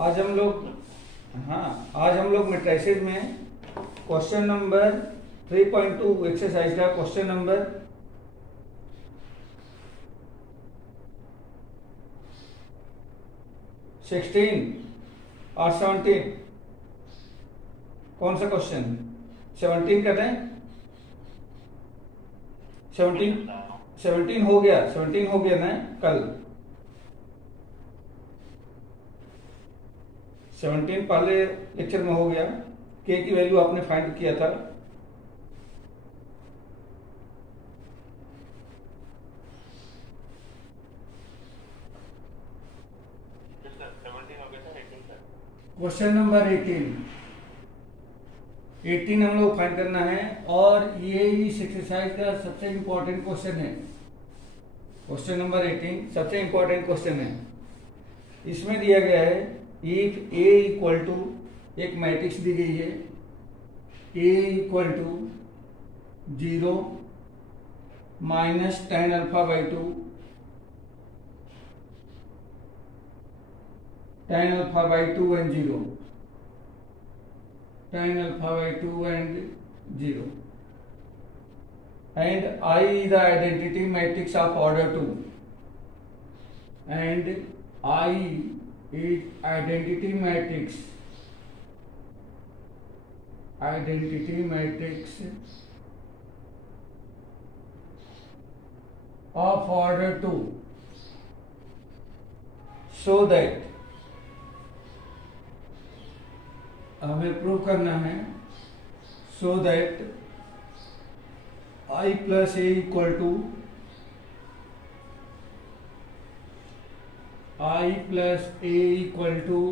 आज हम लोग आज हम लोग मैट्रिसेस में क्वेश्चन नंबर 3.2 एक्सरसाइज का क्वेश्चन नंबर 16 और 17 कौन सा क्वेश्चन 17 कर रहे हैं। 17 हो गया ना कल। 17 पहले लेक्चर में हो गया। के की वैल्यू आपने फाइंड किया था। क्वेश्चन नंबर 18 हम लोग फाइंड करना है और ये इस एक्सरसाइज का सबसे इंपॉर्टेंट क्वेश्चन है। क्वेश्चन नंबर 18 सबसे इंपॉर्टेंट क्वेश्चन है। इसमें दिया गया है इफ ए इक्वल टू एक मैट्रिक्स दी गई है A equal to 0 minus tan alpha by 2 tan alpha by 2 and 0 tan alpha by 2 and 0 and I is the identity matrix of order 2 and I is identity matrix of order 2 so that हमें prove करना है so that I plus A equal to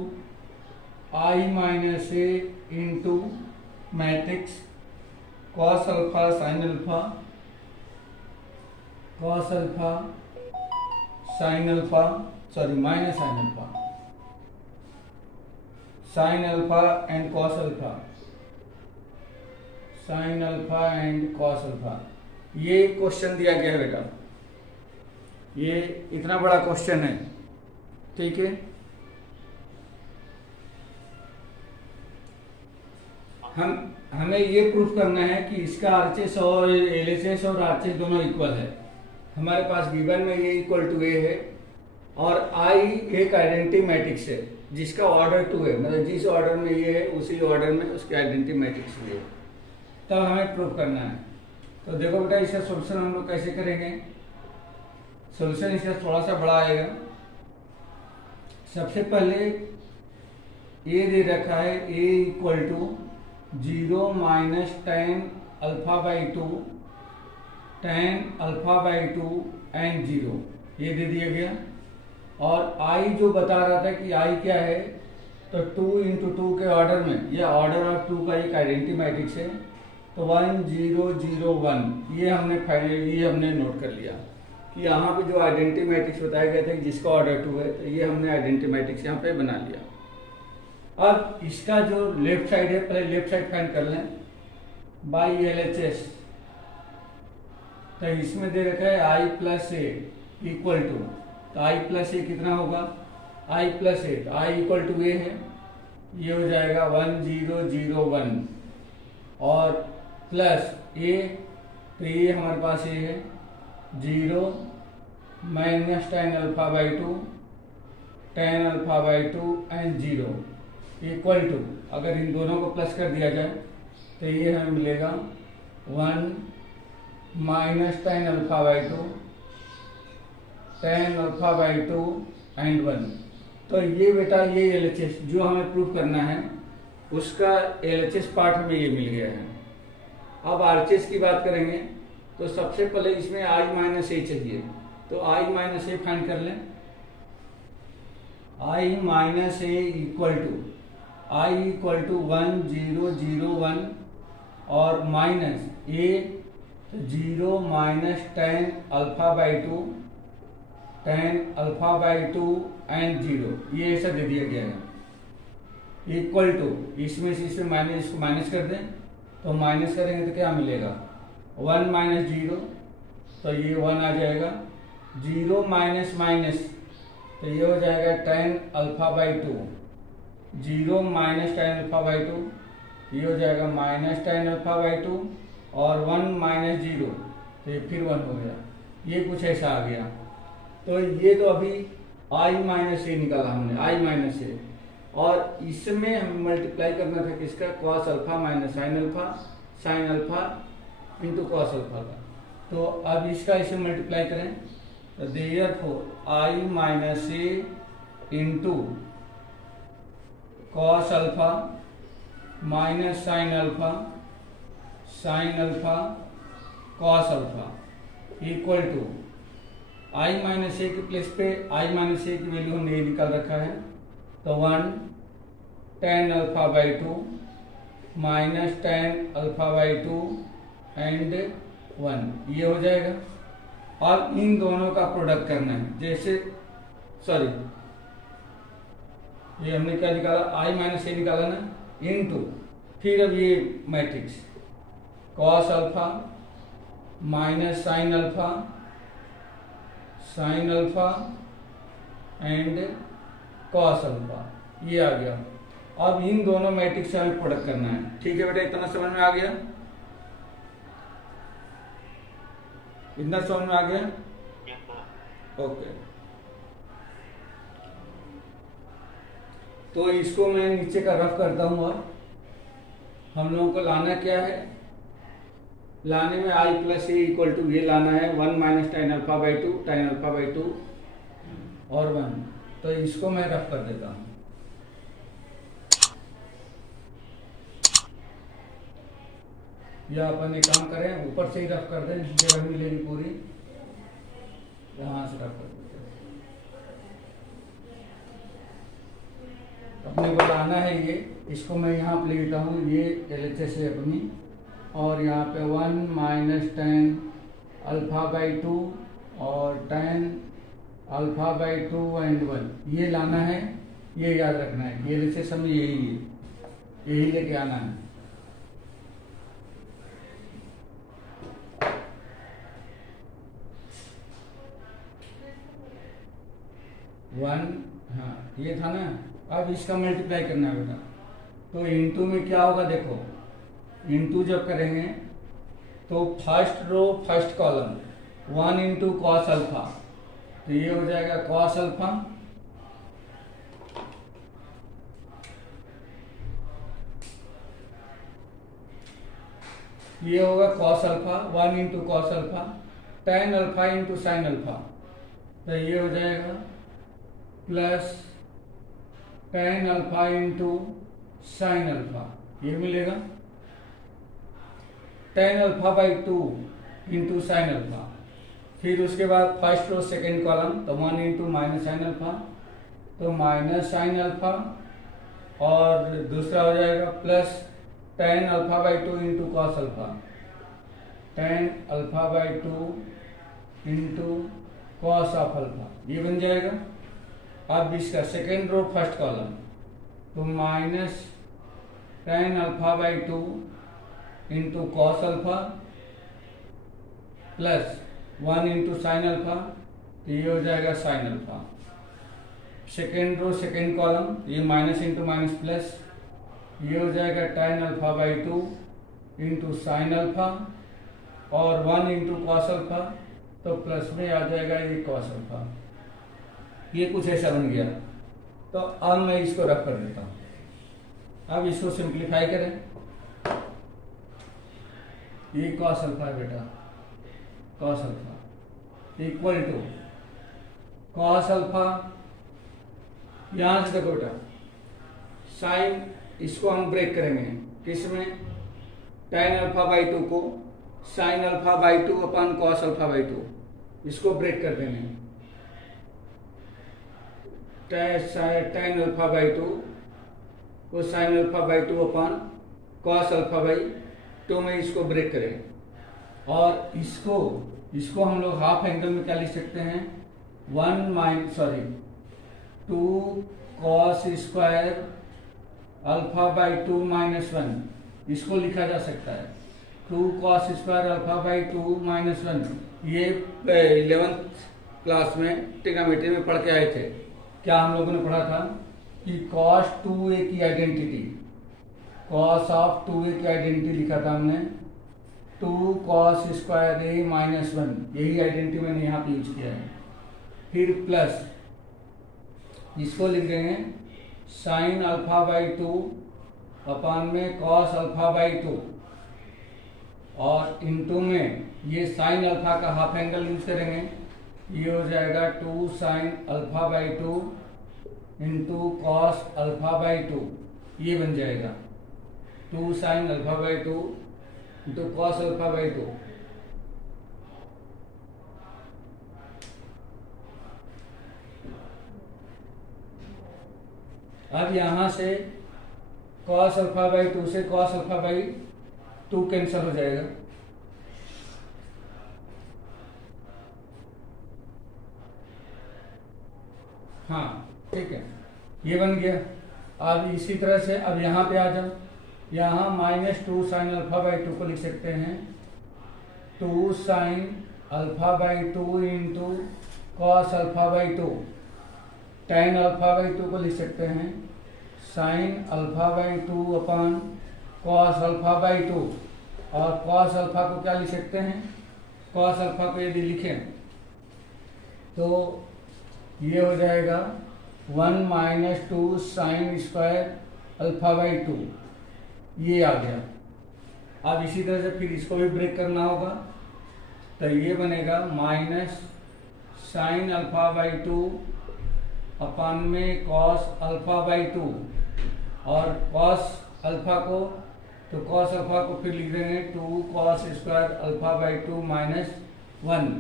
I minus A into matrix cos alpha sine alpha minus sine alpha and cos alpha. ये question दिया गया है बेटा। ये इतना बड़ा क्वेश्चन है, ठीक है। हमें ये प्रूफ करना है कि इसका आरएचएस और एलएचएस और आरएचएस दोनों इक्वल है। हमारे पास गिवन में ये इक्वल टू ए है और आई एक आइडेंटिटी मैट्रिक्स है जिसका ऑर्डर 2 है, मतलब जिस ऑर्डर में ये है उसी ऑर्डर में उसकी आइडेंटिटी मैट्रिक्स भी है। तब हमें प्रूफ करना है। तो देखो बेटा इसका सॉल्यूशन हम लोग कैसे करेंगे। सॉल्यूशन इसका थोड़ा सा बड़ा आएगा। सबसे पहले ए दे रखा है A equal to 0 minus tan alpha by 2 and 0 ये दे दिया गया। और आई जो बता रहा था कि आई क्या है, तो 2 इंटू 2 के ऑर्डर में, ये ऑर्डर ऑफ 2 का एक आइडेंटिटी मैट्रिक्स है। तो 1 0 0 1 ये हमने नोट कर लिया कि यहाँ पे जो आइडेंटिटी मैट्रिक्स बताया गया था कि जिसका ऑर्डर 2 है, तो ये हमने आइडेंटिटी मैट्रिक्स यहाँ पे बना लिया। अब इसका जो लेफ्ट साइड है, पहले लेफ्ट साइड फाइंड कर लें बाई एलएचएस। तो इसमें दे रखा है आई प्लस ए इक्वल टू, तो आई प्लस ए कितना होगा, आई प्लस ए, तो आई इक्वल टू ए है, ये हो जाएगा 1 0 0 1 और प्लस ए, तो ये हमारे पास ए है 0 minus tan alpha by 2 and 0 equal to, अगर इन दोनों को प्लस कर दिया जाए तो ये हमें मिलेगा 1 minus tan alpha by 2 and 1। तो ये बेटा ये एलएचएस जो हमें प्रूव करना है उसका एलएचएस पार्ट हमें ये मिल गया है। अब आरएचएस की बात करेंगे तो सबसे पहले इसमें आई माइनस ए चाहिए, तो आई माइनस ए फाइंड कर लें। आई माइनस ए इक्वल टू 1 0 0 1 और minus A 0 minus tan alpha by 2 and 0 ये ऐसा दे दिया गया है। इक्वल टू, इसमें से इसमें माइनस कर दें, तो माइनस करेंगे तो क्या मिलेगा 1 माइनस 0, तो ये 1 आ जाएगा। 0 माइनस तो ये हो जाएगा tan alpha by 2 0 minus tan alpha by to, ये हो जाएगा minus tan alpha by two, और 1 माइनस 0 तो ये फिर 1 हो गया। ये कुछ ऐसा आ गया। तो ये तो अभी i माइनस ए निकाला हमने, i माइनस ए, और इसमें हमें मल्टीप्लाई करना था किसका, cos alpha minus sine alpha into cos alpha का। तो अब इसका इसे मल्टीप्लाई करें तो therefore i minus A into cos alpha minus sine alpha cos alpha equal to i minus A के प्लेस पे i माइनस ए की वैल्यू हमने ये निकाल रखा है, तो 1 ten alpha by to minus tan alpha by two and 1, ये हो जाएगा। अब इन दोनों का प्रोडक्ट करना है, जैसे सॉरी ये हमने क्या निकाला, i माइनस ए निकाला ना, इनटू फिर अब ये matrix cos alpha minus sine alpha and cos alpha, ये आ गया। अब इन दोनों मैट्रिक्स से हमें प्रोडक्ट करना है। ठीक है बेटा, इतना समझ में आ गया, इतना समझ में आ गया, ओके। तो इसको मैं नीचे का रफ करता हूं। अब हम लोगों को लाना क्या है, लाने में i plus A equal to ये लाना है 1 minus tan alpha by two और 1। तो इसको मैं रफ कर देता हूं। या अपन एक काम करें, ऊपर से ही रफ कर दें, जगह मिलेगी पूरी, यहां से रफ कर देते हैं। अपने को लाना है ये, इसको मैं यहाँ पे लिखता हूँ, ये LHS है अपनी, और यहाँ पे 1 minus tan alpha by two और tan alpha by two and 1, ये लाना है, ये याद रखना है। ये LHS हमें यही लेके आना है। हाँ ये था ना। अब इसका मल्टीप्लाई करना है बेटा, तो इनटू में क्या होगा देखो, इनटू जब करेंगे तो first row first column 1 into cos alpha, तो ये हो जाएगा कॉस अल्फा, ये होगा cos alpha 1 into cos alpha, tan alpha into sine alpha, तो ये हो जाएगा plus tan alpha into sine alpha, ये मिलेगा tan alpha by two into sine alpha. फिर उसके बाद फर्स्ट रो सेकेंड कॉलम, तो 1 इंटू माइनस साइन अल्फा, तो माइनस साइन अल्फा, और दूसरा हो जाएगा plus tan alpha by two into cos alpha, tan alpha by two into cos of alpha, ये बन जाएगा। अब इसका सेकेंड रो फर्स्ट कॉलम, तो minus tan alpha by two into cos alpha plus 1 into sine alpha, तो ये हो जाएगा sine alpha. Second row second column, ये माइनस इंटू माइनस प्लस, ये हो जाएगा tan alpha by two into sine alpha, और 1 इंटू कॉस अल्फा, तो प्लस में आ जाएगा ये कॉस अल्फा। ये कुछ ऐसा बन गया। तो अब मैं इसको रख कर देता हूं। अब इसको सिंप्लीफाई करें, ये कॉस अल्फा है बेटा, cos alpha equal to cos alpha, यहां से देखो बेटा साइन, इसको हम ब्रेक करेंगे किसमें, टेन अल्फा बाई टू को sign alpha by two upon cos alpha by to, इसको ब्रेक कर देंगे। टेन अल्फा बाई टू को sign alpha by two upon cos alpha by to में इसको ब्रेक करें, और इसको हम लोग हाफ एंगल में क्या लिख सकते हैं, 2 cos square alpha by to minus 1, इसको लिखा जा सकता है 2 cos square alpha by to minus 1। ये 11th क्लास में ट्रिग्नोमेट्री में पढ़ के आए थे। क्या हम लोगों ने पढ़ा था कि cos 2a की आइडेंटिटी, cos ऑफ 2a की आइडेंटिटी लिखा था हमने 2 cos स्क्वायर a माइनस 1, यही आइडेंटिटी मैंने यहाँ पे यूज किया है। फिर प्लस इसको लिख देंगे साइन अल्फा बाई 2 अपान में कॉस अल्फा बाई 2, और इनटू में ये साइन अल्फा का हाफ एंगल यूज करेंगे, ये हो जाएगा 2 sine alpha by 2 into cos alpha by 2, ये बन जाएगा 2 sine alpha by 2 into cos alpha by 2। अब यहां से cos अल्फा बाई 2 से cos अल्फा बाई 2 कैंसिल हो जाएगा। हाँ ठीक है, ये बन गया। अब इसी तरह से अब यहां पे आ जाओ, यहां माइनस 2 साइन अल्फा बाई 2 को लिख सकते हैं 2 sine alpha by 2 into cos alpha by 2, tan alpha by 2 को लिख सकते हैं sign alpha by 2 upon cos alpha by 2, और कॉस अल्फा को क्या लिख सकते हैं, कॉस अल्फा को यदि लिखें तो ये हो जाएगा 1 minus 2 sine square alpha by 2, ये आ गया। अब इसी तरह से फिर इसको भी ब्रेक करना होगा, तो ये बनेगा माइनस साइन अल्फा बाई 2 अपान में कॉस अल्फा बाई 2, और कॉस अल्फा को तो कॉस अल्फा को फिर लिख देंगे 2 cos square alpha by 2 minus 1।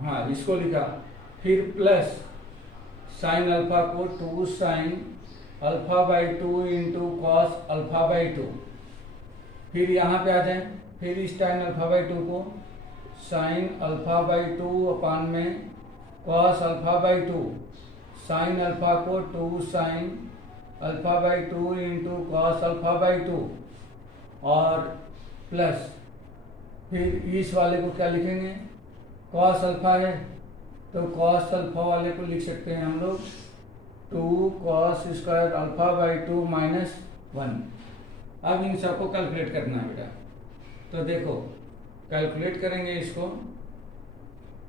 हाँ इसको लिखा, फिर प्लस साइन अल्फा को 2 sine alpha by 2 into cos alpha by 2। फिर यहाँ पे आ जाए, फिर इस tan अल्फा बाई 2 को साइन अल्फा बाई 2 अपान में cos alpha by 2, sine alpha को 2 sine alpha by 2 into cos alpha by 2, और प्लस फिर इस वाले को क्या लिखेंगे, कॉस अल्फा है तो कॉस अल्फा वाले को लिख सकते हैं हम लोग 2 cos square alpha by 2 minus 1। अब इन सबको कैलकुलेट करना है बेटा, तो देखो कैलकुलेट करेंगे इसको,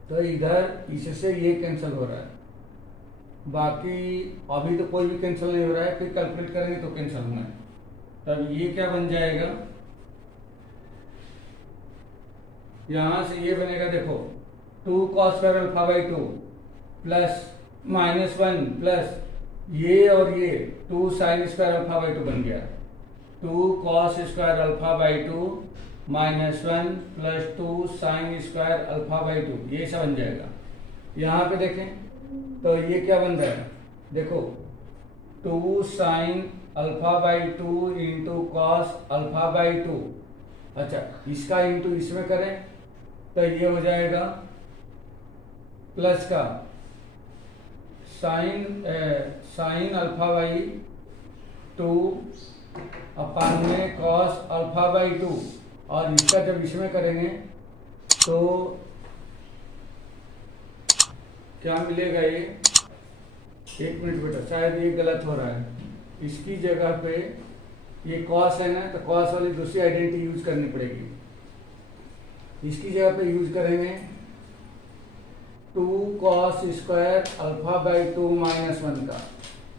तो इधर इससे ये कैंसिल हो रहा है, बाकी अभी तो कोई भी कैंसिल नहीं हो रहा है, फिर कैलकुलेट करेंगे तो कैंसिल होना है। तब ये क्या बन जाएगा, यहां से ये बनेगा देखो 2 cos square alpha by 2 plus minus 1 plus ये और ये 2 साइन स्क्वायर अल्फा बाई 2 बन गया, 2 cos square alpha by 2 minus 1 plus 2 sine square alpha by 2, ये सब बन जाएगा। यहाँ पे देखें तो ये क्या बन रहा है, देखो 2 sine alpha by 2 into cos alpha by 2। अच्छा इसका इंटू इसमें करें तो ये हो जाएगा प्लस का साइन अल्फा बाई 2 अपान में कॉस अल्फा बाई 2, और इसका जब इसमें करेंगे तो क्या मिलेगा, ये एक मिनट बेटा शायद ये गलत हो रहा है, इसकी जगह पे ये कॉस है ना, तो कॉस वाली दूसरी आइडेंटिटी यूज करनी पड़ेगी, इसकी जगह पे यूज करेंगे 2 cos square alpha by 2 minus 1 का,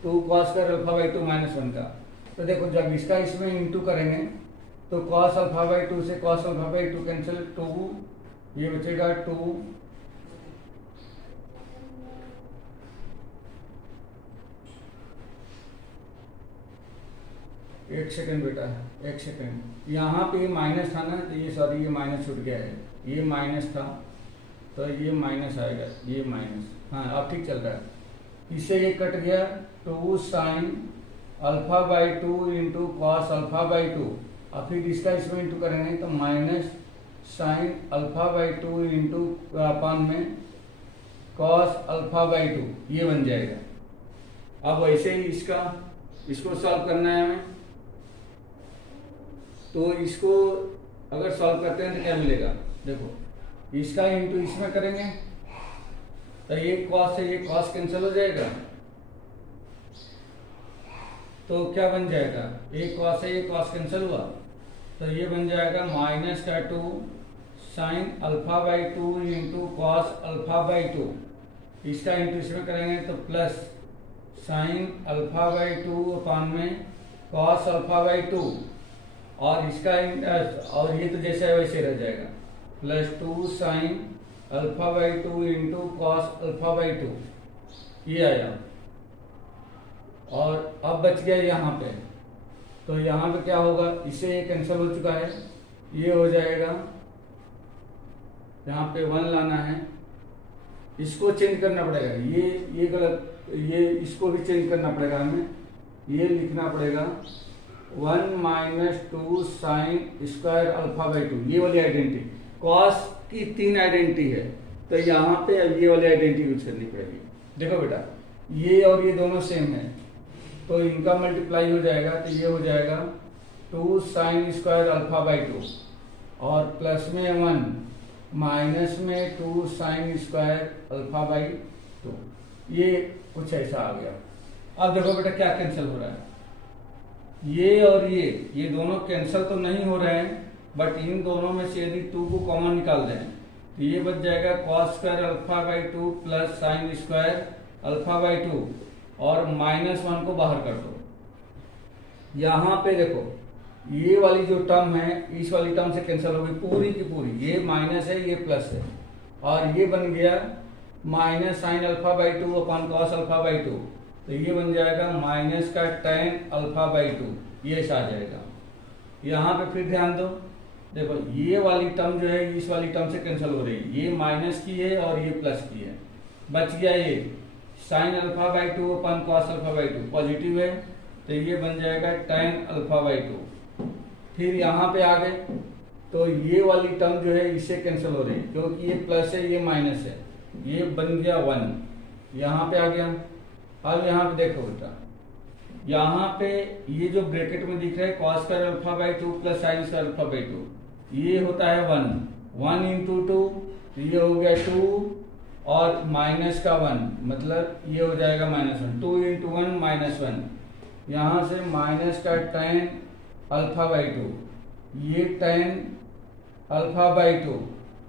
2 cos square alpha by 2 minus 1 का। तो देखो जब इसका इसमें इंटू करेंगे तो कॉस अल्फा बाई 2 से कॉस अल्फा बाई 2 कैंसिल, 2 ये बचेगा 2 एक सेकंड बेटा, एक सेकंड, यहाँ पे माइनस था ना, तो ये सॉरी ये माइनस छूट गया है, ये माइनस था तो ये माइनस आएगा, ये माइनस, हाँ अब ठीक चल रहा है, इससे ये कट गया 2 sine alpha by 2 into cos alpha by 2, और फिर इसका इसमें इंटू करेंगे तो minus sine alpha by 2 into अपान में कॉस अल्फा बाई 2, ये बन जाएगा। अब वैसे ही इसको सॉल्व करना है हमें, तो इसको अगर सॉल्व करते हैं तो क्या मिलेगा, देखो इसका इंटू इसमें करेंगे तो ये कॉस से ये कॉस कैंसिल हो जाएगा, तो क्या बन जाएगा, एक कॉस से ये कॉस कैंसिल हुआ तो ये बन जाएगा माइनस का 2 sine alpha by 2 into cos alpha by 2, इसका इंटू इसमें करेंगे तो plus sign alpha by 2 upon में कॉस अल्फा बाई 2, और इसका और ये तो जैसे है वैसे रह जाएगा, plus 2 sine alpha by 2 into cos alpha by 2, ये आया। और अब बच गया यहाँ पे, तो यहाँ पे क्या होगा, इससे ये कैंसिल हो चुका है, ये हो जाएगा, यहाँ पे 1 लाना है, इसको चेंज करना पड़ेगा, ये गलत, ये इसको भी चेंज करना पड़ेगा हमें, ये लिखना पड़ेगा 1 minus 2 sine square alpha by 2, ये वाली आइडेंटिटी, कॉस की 3 आइडेंटिटी है तो यहाँ पे अब ये वाली आइडेंटिटी यूज करनी पड़ेगी। देखो बेटा, ये और ये दोनों सेम है तो इनका मल्टीप्लाई हो जाएगा, तो ये हो जाएगा 2 साइन स्क्वायर अल्फा बाई 2 और प्लस में 1 माइनस में 2 साइन स्क्वायर अल्फा बाई 2, ये कुछ ऐसा आ गया। अब देखो बेटा क्या कैंसिल हो रहा है, ये और ये दोनों कैंसिल तो नहीं हो रहे हैं, बट इन दोनों में से यदि 2 को कॉमन निकाल दें तो ये बच जाएगा cos square alpha by 2 plus sine square alpha by 2 और -1 को बाहर कर दो। यहाँ पे देखो ये वाली जो टर्म है इस वाली टर्म से कैंसिल हो गई पूरी की पूरी, ये माइनस है ये प्लस है, और ये बन गया minus sine alpha by 2 upon cos alpha by 2, तो ये बन जाएगा माइनस का टेन अल्फा बाई 2, ये आ जाएगा। यहाँ पे फिर ध्यान दो, देखो ये वाली टर्म जो है इस वाली टर्म से कैंसिल हो रही है, ये माइनस की है और ये प्लस की है, बच गया ये sign alpha by 2 upon cos alpha by 2 positive है तो ये बन जाएगा टेन अल्फा बाई 2। फिर यहाँ पे आ गए तो ये वाली टर्म जो है इससे कैंसिल हो रही है क्योंकि ये प्लस है ये माइनस है, ये बन गया 1, यहाँ पे आ गया। अब यहाँ पे देखो बेटा, यहाँ पे ये जो ब्रैकेट में दिख रहा है cos square alpha by 2 plus sine square alpha by 2, ये होता है 1 इंटू 2, ये हो गया 2 और माइनस का 1 मतलब ये हो जाएगा -1, 2 इंटू 1 -1, यहाँ से माइनस का टेन अल्फा बाई 2, ये टेन अल्फा बाई 2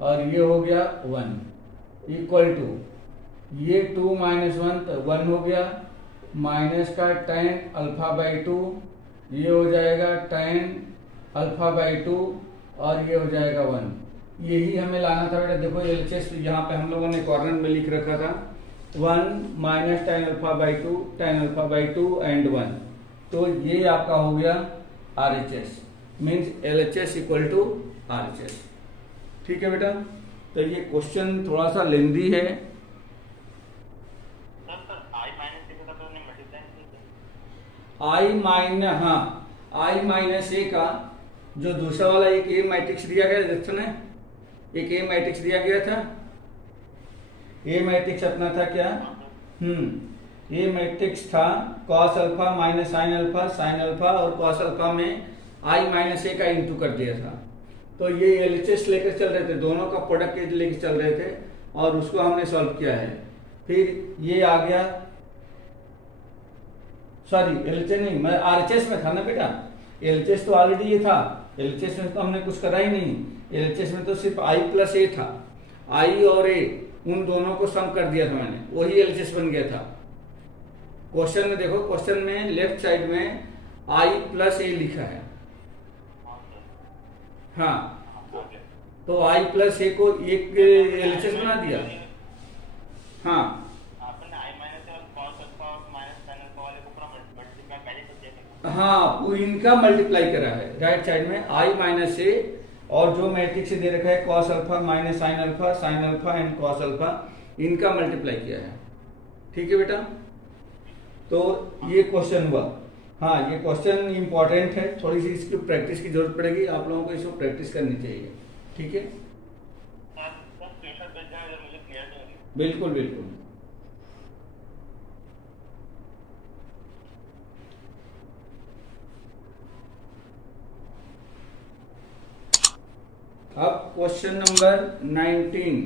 और ये हो गया 1 इक्वल टू ये 2 माइनस 1 तो 1 हो गया, माइनस का टेन अल्फा बाई 2, ये हो जाएगा टेन अल्फा बाई 2 और ये हो जाएगा 1। यही हमें लाना था बेटा। देखो एलएचएस यहाँ पे हम लोगों ने कॉर्नर में लिख रखा था 1 minus tan alpha by 2 tan alpha by 2 and 1, तो ये आपका हो गया RHS, means LHS equal to RHS. ठीक है बेटा, तो ये क्वेश्चन थोड़ा सा लेंदी है। आई माइनस ए का जो दूसरा वाला एक ए मैट्रिक्स दिया गया देखते ना, एक ए मैट्रिक्स दिया गया था, ए मैट्रिक्स अपना था क्या, ए मैट्रिक्स था cos alpha minus sine alpha और कॉस अल्फा में आई माइनस ए का इंटू कर दिया था। तो ये एलएचएस लेकर चल रहे थे, दोनों का प्रोडक्ट लेकर चल रहे थे और उसको हमने सॉल्व किया है। फिर ये आ गया, सॉरी एलएचएस नहीं, मैं आरएचएस में था ना बेटा, एलएचएस तो ऑलरेडी ये था, एलएचएस में तो हमने कुछ करा ही नहीं, एलएचएस में तो सिर्फ आई प्लस ए था, आई और ए उन दोनों को सम कर दिया था मैंने, वही एलएचएस बन गया था। क्वेश्चन में देखो, क्वेश्चन में लेफ्ट साइड में आई प्लस ए लिखा है, हाँ, तो आई प्लस ए को एक एलएचएस बना दिया, हाँ हाँ, वो इनका मल्टीप्लाई करा है राइट साइड में आई माइनस ए, और जो मैट्रिक्स दे रखा है cos alpha minus sine alpha and cos alpha, इनका मल्टीप्लाई किया है। ठीक है बेटा, तो ये क्वेश्चन हुआ। हाँ, ये क्वेश्चन इंपॉर्टेंट है, थोड़ी सी इसकी प्रैक्टिस की जरूरत पड़ेगी, आप लोगों को इसको प्रैक्टिस करनी चाहिए। ठीक है, बिल्कुल बिल्कुल। अब क्वेश्चन नंबर 19,